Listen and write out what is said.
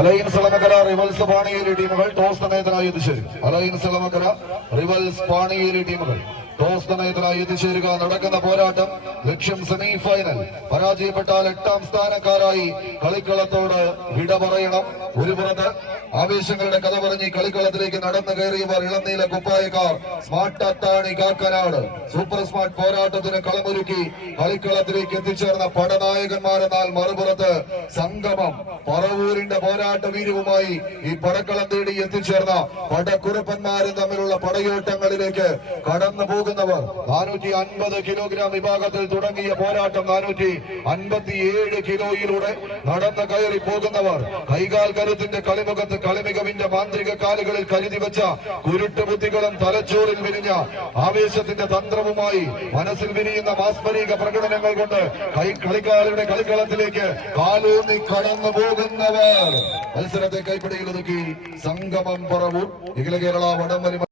Alliance Elamakkara rivals Paniyeli ടീമുകൾ toss സമയത്തിനായി എത്തിച്ചേരും. Alliance Elamakkara rivals Paniyeli ടീമുകൾ ടോസ് സമയത്തിനായി എത്തിച്ചേരുക. നടക്കുന്ന പോരാട്ടം ലക്ഷ്യം സെമി ഫൈനൽ. പരാജയപ്പെട്ടാൽ 8ാം സ്ഥാനക്കാരായി കളിക്കളത്തോട് വിട പറയണം. ഒരു പുറത്ത് ആവേശങ്ങളുടെ കഥ പറഞ്ഞ് കളിക്കളത്തിലേക്ക് നടന്നു കയറിയവർ ഇളനീല കുപ്പായക്കാർ സ്മാർട്ട് അത്താണി കാക്കനാട് സൂപ്പർ സ്മാർട്ട് പോരാട്ടത്തിന് കളമൊരുക്കി കളിക്കളത്തിലേക്ക് എത്തിച്ചേർന്ന പടനായകന്മാരെന്നാൽ മറുപുറത്ത് സംഗമം പറവൂരിന്റെ പോരാട്ട വീര്യവുമായി ഈ പടക്കളം തേടി എത്തിച്ചേർന്ന പടക്കുറുപ്പന്മാരും തമ്മിലുള്ള പടയോട്ടങ്ങളിലേക്ക് കടന്നു പോകുന്നവർ 450 കിലോഗ്രാം വിഭാഗത്തിൽ തുടങ്ങിയ പോരാട്ടം 457 കിലോയിലൂടെ നടന്നു കയറി പോകുന്നവർ കൈകാൽ കരുത്തിന്റെ കളിമുഖത്ത് കളിമികവിന്റെ മാന്ത്രിക കാലുകളിൽ കരുതി വെച്ച കുരുട്ടുബുദ്ധികളും തലച്ചോറിൽ വിരിഞ്ഞ ആവേശത്തിന്റെ തന്ത്രവുമായി മനസ്സിൽ വിരിയുന്ന മാസ്മരിക പ്രകടനങ്ങൾ കൊണ്ട് കളിക്കാരുടെ കളിക്കളത്തിലേക്ക് കാലൂന്നി കടന്നു പോകുന്നവർ മത്സരത്തെ കൈപ്പിടിയിൽ ഒതുക്കി സംഗമം പറവൂർ. കേരള വടംവലി